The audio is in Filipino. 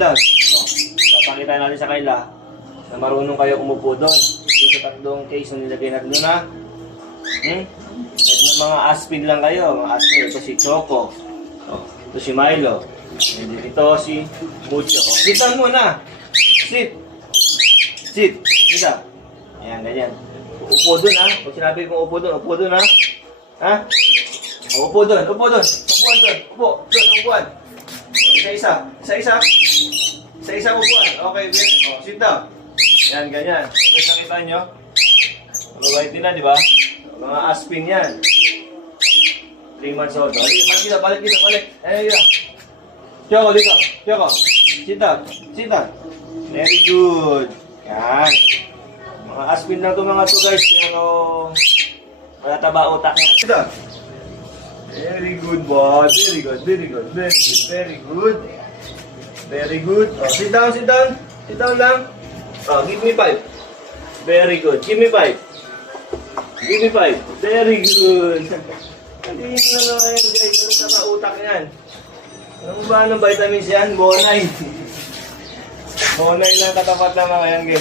Down. Papakita natin sa kanila na marunong kayo umupo doon. Yung sa tatlong case na nilagay natin doon, ha? Kahit na mga aspin lang kayo, mga aspin. Ito si Choco. Ito si Milo. Ito si Mucho. Sit down muna. Sit. Sit. Isa. Ayan, ganyan. Upo doon, ha? Pag sinabi kong upo doon, ha? Ha? Upo doon, upo doon. Upuan doon. Upo. Doon, upuan. Isa-isa. Isa-isa. Isa-isa upuan. Okay, good. Sit down. Yan, ganyan. Okay, nakita nyo? Mabait nila, di ba? Mga aspin yan. 3 months old. Balik kita. Ayan, kita. Choco, dito. Choco. Sit down. Sit down. Very good. Yan. Mga aspin lang ito mga to guys. Pero matataba utak niya. Sit down. Very good boy. Very good. Very good. Oh, sit down. Sit down lang. Oh, give me 5. Very good. Give me 5. Very good. Hindi na naman yan guys. Ano sa utak yan? Ano ba ng vitamins yan? Bonay. Bonay lang katapat lang mga yan guys.